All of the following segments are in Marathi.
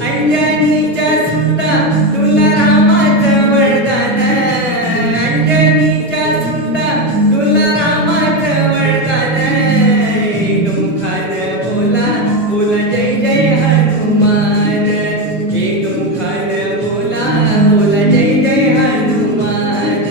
अंजनीच्या सुता तुला रामाचं वरदान, अंजनीच्या सुता तुला रामाचं वरदान. तुमखान बोला बोला जय जय हनुमान, तुमखान बोला बोला जय जय हनुमान.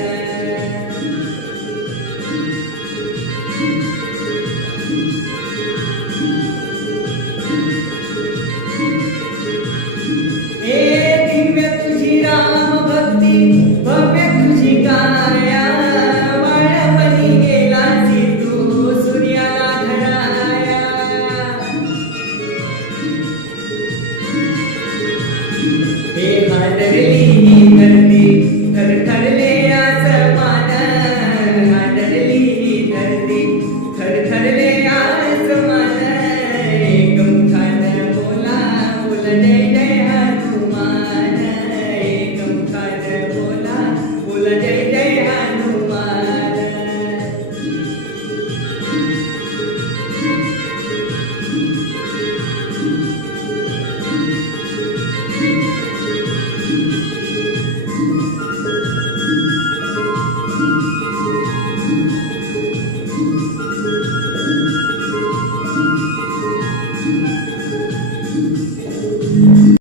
हे दिव्य तुझी राम भक्ती, भव्य तुझी काया, वाळवणी गेलासी तू सूर्याला धराया. हे हादरली ही धरती, थरथरले आसमान, हादरली ही धरती, थरथरले आसमान. तुमखान बोला बोला जय